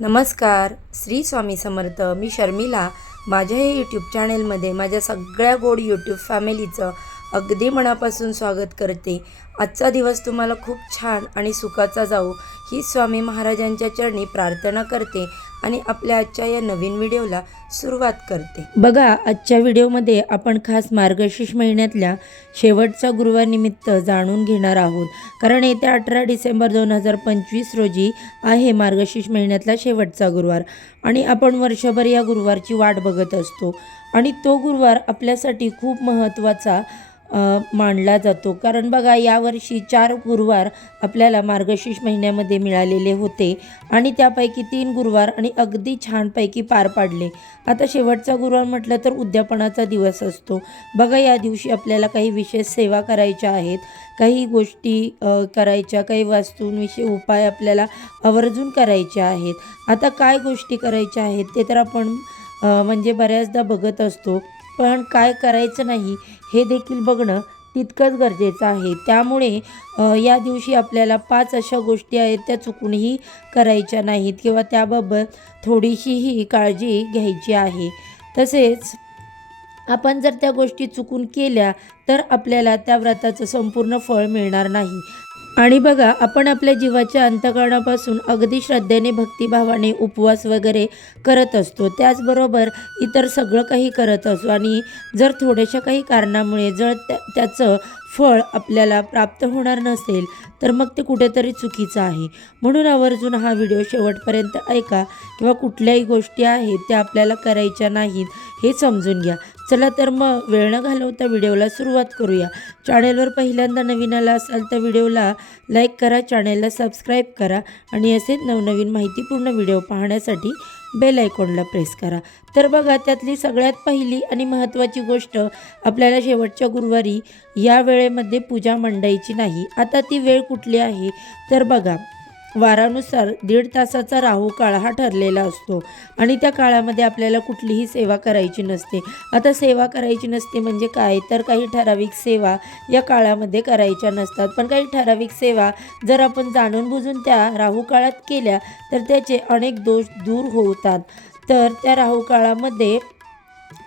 नमस्कार. श्री स्वामी समर्थ. मी शर्मिला. माझ्या हे यूट्यूब चॅनेलमध्ये माझ्या सगळ्या गोड यूट्यूब फॅमिलीचं अगदी मनापासून स्वागत करते. आजचा दिवस तुम्हाला खूप छान आणि सुखाचा जाऊ ही स्वामी महाराजांच्या चरणी प्रार्थना करते आणि आपल्या आजच्या या नवीन व्हिडिओला सुरुवात करते. बघा, आजच्या व्हिडिओमध्ये आपण खास मार्गशीर्ष महिन्यातल्या शेवटचा गुरुवार निमित्त जाणून घेणार आहोत. कारण येत्या 18 डिसेंबर 2025 रोजी आहे मार्गशीर्ष महिन्यातला शेवटचा गुरुवार आणि आपण वर्षभर या गुरुवारची वाट बघत असतो. आणि तो गुरुवार आपल्यासाठी खूप महत्त्वाचा मानला जातो. कारण बघा, यावर्षी 4 गुरुवार आपल्याला मार्गशीर्ष महिन्यामध्ये मिळालेले होते आणि त्यापैकी 3 गुरुवार आणि अगदी छानपैकी पार पाडले. आता शेवटचा गुरुवार म्हटलं तर उद्यापनाचा दिवस असतो. बघा, या दिवशी आपल्याला काही विशेष सेवा करायच्या आहेत, काही गोष्टी करायच्या, काही वस्तूंविषयी उपाय आपल्याला आवर्जून करायचे आहेत. आता काय गोष्टी करायच्या आहेत ते तर आपण म्हणजे बऱ्याचदा बघत असतो, पण काय करायचं नाही हे देखील बघणं तितकंच गरजेचं आहे. त्यामुळे या दिवशी आपल्याला 5 अशा गोष्टी आहेत त्या चुकूनही करायच्या नाहीत किंवा त्याबाबत थोडीशीही काळजी घ्यायची आहे. तसेच आपण जर त्या गोष्टी चुकून केल्या तर आपल्याला त्या व्रताचं संपूर्ण फळ मिळणार नाही. आणि बघा, आपण आपल्या जीवाच्या अंतःकरणापासून अगदी श्रद्धेने, भक्तिभावाने उपवास वगैरे करत असतो. त्याचबरोबर इतर सगळं काही करत असतो आणि जर थोड्याशा काही कारणामुळे जर त्याचं फळ आपल्याला प्राप्त होणार नसेल तर मग ते कुठेतरी चुकीचं आहे. म्हणून आवर्जून हा व्हिडिओ शेवटपर्यंत ऐका किंवा कुठल्याही गोष्टी आहेत त्या आपल्याला करायच्या नाहीत हे समजून घ्या. चला तर मग वेळ न घालवता व्हिडिओला सुरुवात करूया. चॅनेलवर पहिल्यांदा नवीन आला असाल तर व्हिडिओला लाईक करा, चॅनेलला सबस्क्राईब करा आणि असेच नवनवीन माहितीपूर्ण व्हिडिओ पाहण्यासाठी बेल आयकॉनला प्रेस करा. तर बघा, त्यातली सगळ्यात पहिली आणि महत्त्वाची गोष्ट आपल्याला शेवटच्या गुरुवारी या वेळेमध्ये पूजा मांडायची नाही. आता ती वेळ कुठली आहे तर बघा, वारानुसार 1.5 तासाचा राहू काळ हा ठरलेला असतो आणि त्या काळामध्ये आपल्याला कुठलीही सेवा करायची नसते. आता सेवा करायची नसते म्हणजे काय, तर काही ठराविक सेवा या काळामध्ये करायच्या नसतात. पण काही ठराविक सेवा जर आपण जाणून बुजून त्या राहू काळात केल्या तर त्याचे अनेक दोष दूर होतात. तर त्या राहू काळामध्ये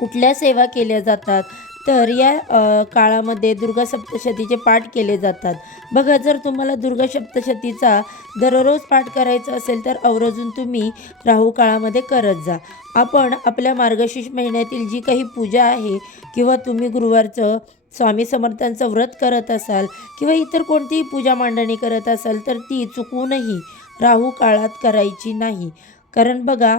कुठल्या सेवा केल्या जातात तर या काळामध्ये दुर्गा सप्तशतीचे पाठ केले जातात. बघा, जर तुम्हाला दुर्गा सप्तशतीचा दररोज पाठ करायचा असेल तर आवर्जून तुम्ही राहू काळामध्ये करत जा. आपण आपल्या मार्गशीर्ष महिन्यातील जी काही पूजा आहे किंवा तुम्ही गुरुवारचं स्वामी समर्थांचं व्रत करत असाल किंवा इतर कोणतीही पूजा मांडणी करत असाल तर ती चुकूनही राहू काळात करायची नाही. कारण बघा,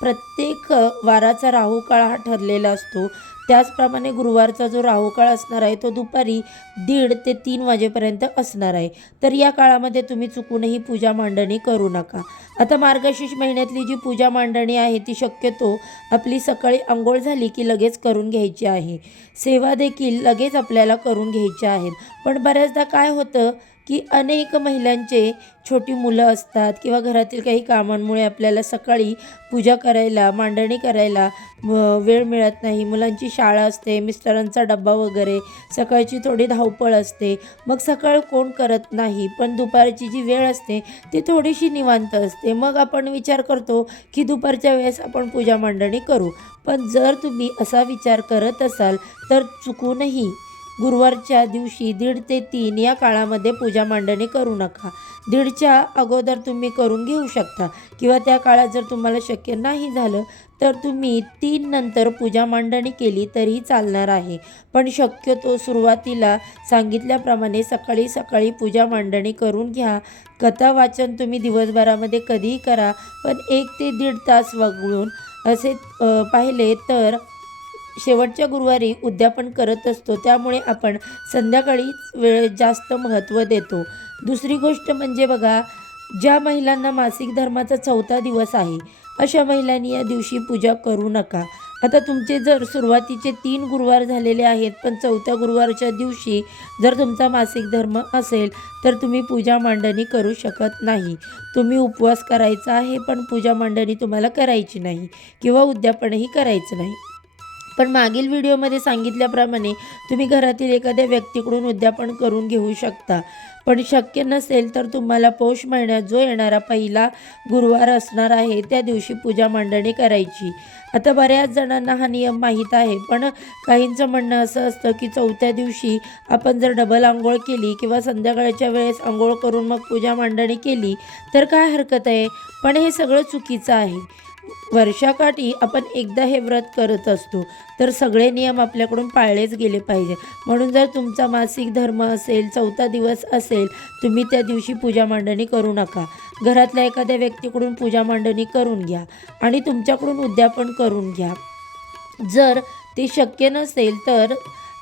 प्रत्येक वाराचा राहू काळ हा ठरलेला असतो. त्याचप्रमाणे गुरुवारचा जो राहू काळ असणार आहे तो दुपारी 1:30 ते 3 वाजेपर्यंत असणार आहे. तर या काळामध्ये तुम्ही चुकूनही पूजा मांडणी करू नका. आता मार्गशीर्ष महिन्यातली जी पूजा मांडणी आहे ती शक्यतो आपली सकाळी अंघोळ झाली की लगेच करून घ्यायची आहे. सेवा देखील लगेच आपल्याला करून घ्यायच्या आहेत. पण बऱ्याचदा काय होतं की अनेक महिलांचे छोटी मुलं असतात किंवा घरातील काही कामांमुळे आपल्याला सकाळी पूजा करायला, मांडणी करायला वेळ मिळत नाही. मुलांची शाळा असते, मिस्टरांचा डब्बा वगैरे, सकाळची थोडी धावपळ असते, मग सकाळ कोण करत नाही. पण दुपारची जी वेळ असते ती थोडीशी निवांत असते. मग आपण विचार करतो की दुपारच्या वेळेस आपण पूजा मांडणी करू. पण जर तुम्ही असा विचार करत असाल तर चुकूनही गुरुवारच्या दिवशी 1:30 ते 3 या काळामध्ये पूजा मांडणी करू नका. 1:30च्या अगोदर तुम्ही करून घेऊ शकता किंवा त्या काळात जर तुम्हाला शक्य नाही झालं तर तुम्ही 3 नंतर पूजा मांडणी केली तरीही चालणार आहे. पण शक्यतो सुरुवातीला सांगितल्याप्रमाणे सकाळी सकाळी पूजा मांडणी करून घ्या. कथा वाचन तुम्ही दिवसभरामध्ये कधीही करा, पण 1 ते 1.5 तास वगळून असे पाहिले तर शेवटच्या गुरुवारी उद्यापन करत असतो. त्यामुळे आपण संध्याकाळीच वेळ जास्त महत्त्व देतो. दुसरी गोष्ट म्हणजे बघा, ज्या महिलांना मासिक धर्माचा 4था दिवस आहे अशा महिलांनी या दिवशी पूजा करू नका. आता तुमचे जर सुरुवातीचे 3 गुरुवार झालेले आहेत पण 4थ्या गुरुवारच्या दिवशी जर तुमचा मासिक धर्म असेल तर तुम्ही पूजा मांडणी करू शकत नाही. तुम्ही उपवास करायचा आहे पण पूजा मांडणी तुम्हाला करायची नाही किंवा उद्यापनही करायचं नाही. पण मागील व्हिडिओमध्ये सांगितल्याप्रमाणे तुम्ही घरातील एखाद्या व्यक्तीकडून उद्यापन करून घेऊ शकता. पण शक्य नसेल तर तुम्हाला पौष महिन्यात जो येणारा पहिला गुरुवार असणार आहे त्या दिवशी पूजा मांडणी करायची. आता बऱ्याच जणांना हा नियम माहीत आहे, पण काहींचं म्हणणं असं असतं की चौथ्या दिवशी आपण जर डबल आंघोळ केली किंवा संध्याकाळच्या वेळेस आंघोळ करून मग पूजा मांडणी केली तर काय हरकत आहे. पण हे सगळं चुकीचं आहे. वर्षाकाठी आपण एकदा हे व्रत करत असतो, तर सगळे नियम आपल्याकडून पाळलेच गेले पाहिजे. म्हणून जर तुमचा मासिक धर्म असेल, चौथा दिवस असेल, तुम्ही त्या दिवशी पूजा मांडणी करू नका. घरातल्या एखाद्या व्यक्तीकडून पूजा मांडणी करून घ्या आणि तुमच्याकडून उद्यापन करून घ्या. जर ते शक्य नसेल तर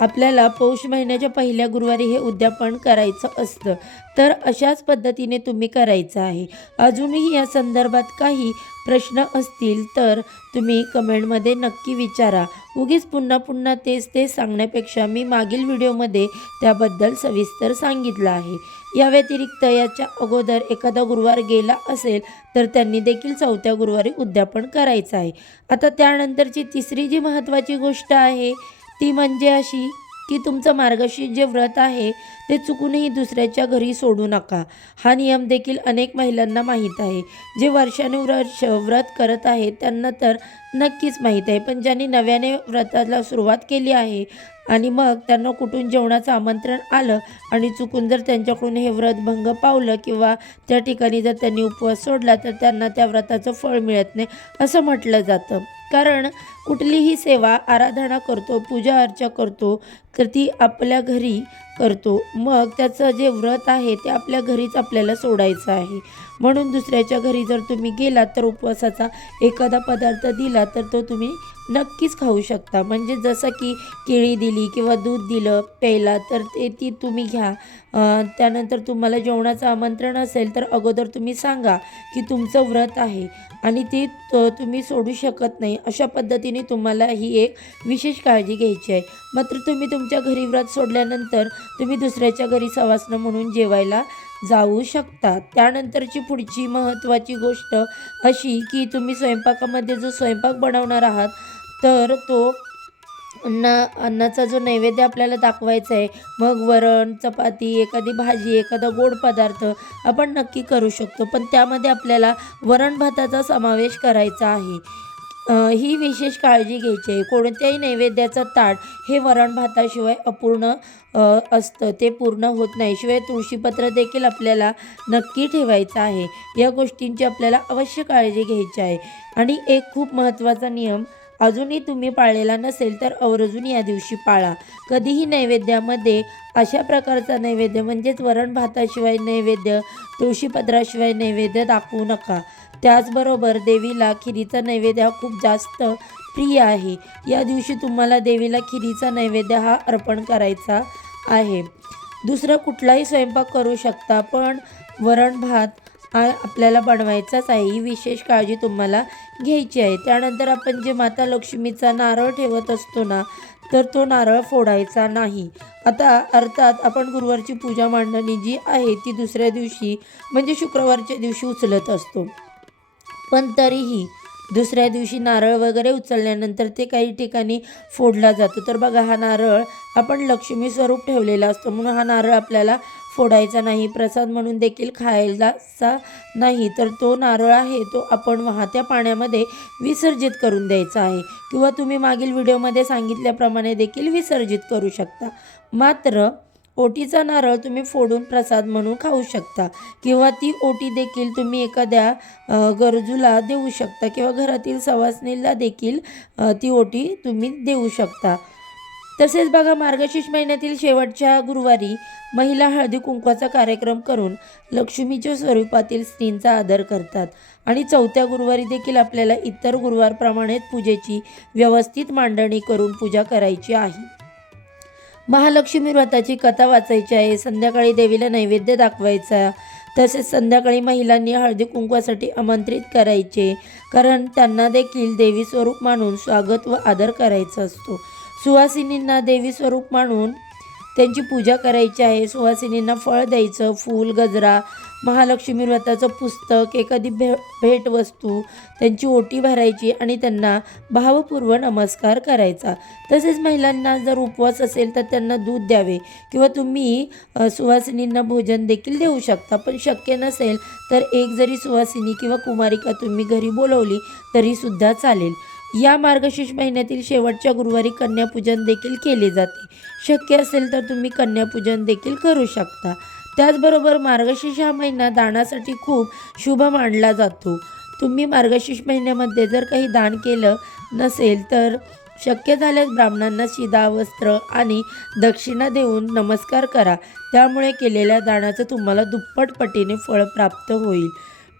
आपल्याला पौष महिन्याच्या पहिल्या गुरुवारी हे उद्यापन करायचं असतं, तर अशाच पद्धतीने तुम्ही करायचं आहे. अजूनही या संदर्भात काही प्रश्न असतील तर तुम्ही कमेंटमध्ये नक्की विचारा. उगीच पुन्हा पुन्हा तेच सांगण्यापेक्षा मी मागील व्हिडिओमध्ये त्याबद्दल सविस्तर सांगितलं आहे. या व्यतिरिक्त याच्या अगोदर एखादा गुरुवार गेला असेल तर त्यांनी देखील चौथ्या गुरुवारी उद्यापन करायचं आहे. आता त्यानंतरची तिसरी जी महत्त्वाची गोष्ट आहे ती म्हणजे अशी की तुमचं मार्गशीर्ष जे व्रत आहे ते चुकूनही दुसऱ्याच्या घरी सोडू नका. हा नियम देखील अनेक महिलांना माहीत आहे. जे वर्षानुवर्ष व्रत करत आहेत त्यांना तर नक्कीच माहीत आहे, पण ज्यांनी नव्याने व्रताला सुरुवात केली आहे आणि मग त्यांना कुठून जेवणाचं आमंत्रण आलं आणि चुकून जर त्यांच्याकडून हे व्रत भंग पावलं किंवा त्या ठिकाणी जर त्यांनी उपवास सोडला तर त्यांना त्या व्रताचं फळ मिळत नाही असं म्हटलं जातं. कारण कुठलीही सेवा आराधना करतो, पूजा अर्चा करतो तर ती आपल्या घरी करतो. मग त्याचं जे व्रत आहे ते आपल्या घरीच आपल्याला सोडायचं आहे. म्हणून दुसऱ्याच्या घरी जर तुम्ही गेलात तर उपवासाचा एखादा पदार्थ दिला तर तो तुम्ही नक्कीच खाऊ शकता. म्हणजे जसं की केळी दिली किंवा दूध दिलं प्यायला तर ती तुम्ही घ्या. त्यानंतर तुम्हाला जेवणाचं आमंत्रण असेल तर अगोदर तुम्ही सांगा की तुमचं व्रत आहे आणि ते तुम्ही सोडू शकत नाही. अशा पद्धतीने तुम्हाला ही एक विशेष काळजी घ्यायची आहे. मात्र तुम्ही तुमच्या घरी व्रत सोडल्यानंतर तुम्ही दुसऱ्याच्या घरी सवासण म्हणून जेवायला जाऊ शकता. त्यानंतरची पुढची महत्त्वाची गोष्ट अशी की तुम्ही स्वयंपाकामध्ये जो स्वयंपाक बनवणार आहात तर तो अन्नाचा जो नैवेद्य आपल्याला दाखवायचा आहे, मग वरण, चपाती, एखादी भाजी, एखादा गोड पदार्थ आपण नक्की करू शकतो, पण त्यामध्ये आपल्याला वरण भाताचा समावेश करायचा आहे. ही विशेष काळजी घ्यायची आहे. कोणत्याही नैवेद्याचं ताट हे वरण भाताशिवाय अपूर्ण असतं, ते पूर्ण होत नाही. शिवाय तुळशीपत्र देखील आपल्याला नक्की ठेवायचं आहे. या गोष्टींची आपल्याला अवश्य काळजी घ्यायची आहे. आणि एक खूप महत्त्वाचा नियम अजूनही तुम्ही पाळलेला नसेल तर आवर्जून या दिवशी पाळा. कधीही नैवेद्यामध्ये अशा प्रकारचा नैवेद्य म्हणजेच वरण भाताशिवाय नैवेद्य, तुळशीपत्राशिवाय नैवेद्य दाखवू नका. त्याचबरोबर देवीला खिरीचा नैवेद्य हा खूप जास्त प्रिय आहे. या दिवशी तुम्हाला देवीला खिरीचा नैवेद्य हा अर्पण करायचा आहे. दुसरा कुठलाही स्वयंपाक करू शकता, पण वरण भात आपल्याला बनवायचाच आहे. ही विशेष काळजी तुम्हाला घ्यायची आहे. त्यानंतर आपण जे माता लक्ष्मीचा नारळ ठेवत असतो ना, तर तो नारळ फोडायचा नाही. आता अर्थात आपण गुरुवारची पूजा मांडणी जी आहे ती दुसऱ्या दिवशी म्हणजे शुक्रवारच्या दिवशी उचलत असतो, पण तरीही दुसऱ्या दिवशी नारळ वगैरे उचलल्यानंतर ते काही ठिकाणी फोडला जातो. तर बघा, हा नारळ आपण लक्ष्मी स्वरूप ठेवलेला असतो, म्हणून हा नारळ आपल्याला फोडायचा नाही. प्रसाद म्हणून देखील खायलाचा नाही. तर तो नारळ आहे तो आपण वाहत्या पाण्यामध्ये विसर्जित करून द्यायचा आहे, किंवा तुम्ही मागील व्हिडिओमध्ये सांगितल्याप्रमाणे देखील विसर्जित करू शकता. मात्र ओटीचा नारळ तुम्ही फोडून प्रसाद म्हणून खाऊ शकता, किंवा ती ओटी देखील तुम्ही एखाद्या गरजूला देऊ शकता, किंवा घरातील सवासणीला देखील ती ओटी तुम्ही देऊ शकता. तसेच बघा, मार्गशीर्ष महिन्यातील शेवटच्या गुरुवारी महिला हळदी कुंकवाचा कार्यक्रम करून लक्ष्मीच्या स्वरूपातील स्त्रींचा आदर करतात. आणि चौथ्या गुरुवारी देखील आपल्याला इतर गुरुवारप्रमाणेच पूजेची व्यवस्थित मांडणी करून पूजा करायची आहे. महालक्ष्मी व्रताची कथा वाचायची आहे. संध्याकाळी देवीला नैवेद्य दाखवायचा. तसेच संध्याकाळी महिलांनी हळदी कुंकवासाठी आमंत्रित करायचे, कारण त्यांना देखील देवी स्वरूप मानून स्वागत व आदर करायचा असतो. सुवासिनींना देवी स्वरूप मानून त्यांची पूजा करायची आहे. सुवासिनींना फळ द्यायचं, फूल, गजरा, महालक्ष्मी व्रताचं पुस्तक, एखादी भेटवस्तू, त्यांची ओटी भरायची आणि त्यांना भावपूर्व नमस्कार करायचा. तसेच महिलांना जर उपवास असेल तर त्यांना दूध द्यावे किंवा तुम्ही सुवासिनींना भोजन देखील देऊ शकता. पण शक्य नसेल तर एक जरी सुवासिनी किंवा कुमारिका तुम्ही घरी बोलवली तरीसुद्धा चालेल. या मार्गशीर्ष महिन्यातील शेवटच्या गुरुवारी कन्यापूजन देखील केले जाते. शक्य असेल तर तुम्ही कन्यापूजन देखील करू शकता. त्याचबरोबर मार्गशीर्ष हा महिना दानासाठी खूप शुभ मानला जातो. तुम्ही मार्गशीर्ष महिन्यामध्ये जर काही दान केलं नसेल तर शक्य झाल्यास ब्राह्मणांना शिदा, वस्त्र आणि दक्षिणा देऊन नमस्कार करा. त्यामुळे केलेल्या दानाचं तुम्हाला दुप्पट पटीने फळ प्राप्त होईल.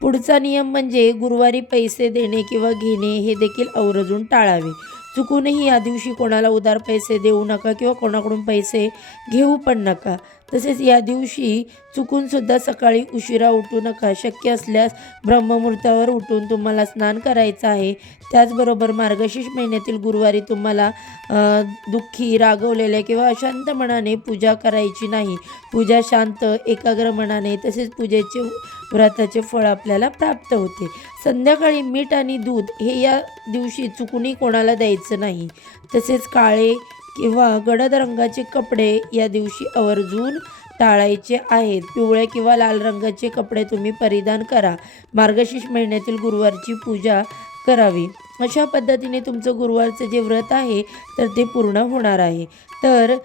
पुढचा नियम म्हणजे गुरुवारी पैसे देणे किंवा घेणे हे देखील आवर्जून टाळावे. चुकूनही या दिवशी कोणाला उधार पैसे देऊ नका किंवा कोणाकडून पैसे घेऊ पण नका. तसेच या दिवशी चुकूनसुद्धा सकाळी उशिरा उठू नका. शक्य असल्यास ब्रह्ममुहूर्तावर उठून तुम्हाला स्नान करायचं आहे. त्याचबरोबर मार्गशीर्ष महिन्यातील गुरुवारी तुम्हाला दुःखी, रागवलेल्या किंवा अशांत मनाने पूजा करायची नाही. पूजा शांत, एकाग्र मनाने तसेच पूजेचे व्रताचे फळ आपल्याला प्राप्त होते. संध्याकाळी मीठ आणि दूध हे या दिवशी चुकूनही कोणाला द्यायचं नाही. तसेच काळे किंवा गडद रंगाचे कपडे या दिवशी आवर्जून टाळायचे आहेत. पिवळे किंवा लाल रंगाचे कपडे तुम्ही परिधान करा. मार्गशीर्ष महिन्यातील गुरुवारची पूजा करावी. अशा पद्धतीने तुमचं गुरुवारचं जे व्रत आहे तर ते पूर्ण होणार आहे. तर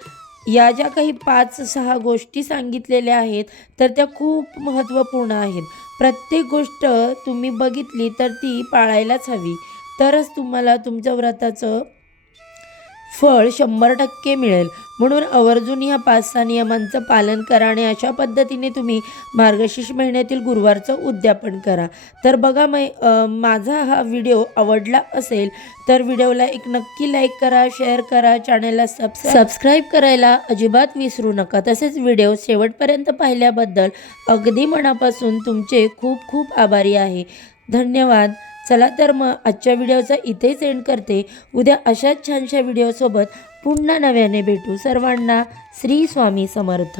या ज्या काही 5-6 गोष्टी सांगितलेल्या आहेत तर त्या खूप महत्त्वपूर्ण आहेत. प्रत्येक गोष्ट तुम्ही बघितली तर ती पाळायलाच हवी. तरच तुम्हाला तुमच्या व्रताचं फळ 100% मिळेल. म्हणून आवर्जून ह्या 5-6 नियमांचं पालन करा आणि अशा पद्धतीने तुम्ही मार्गशीर्ष महिन्यातील गुरुवारचं उद्यापन करा. तर बघा माझा हा व्हिडिओ आवडला असेल तर व्हिडिओला एक नक्की लाईक करा, शेअर करा, चॅनलला सबस्क्राईब करायला अजिबात विसरू नका. तसेच व्हिडिओ शेवटपर्यंत पाहिल्याबद्दल अगदी मनापासून तुमचे खूप खूप आभारी आहे. धन्यवाद. चला तर मग आजच्या व्हिडिओचा इथेच एंड करते. उद्या अशाच छानशा व्हिडिओसोबत पुन्हा नव्याने भेटू. सर्वांना श्री स्वामी समर्थ.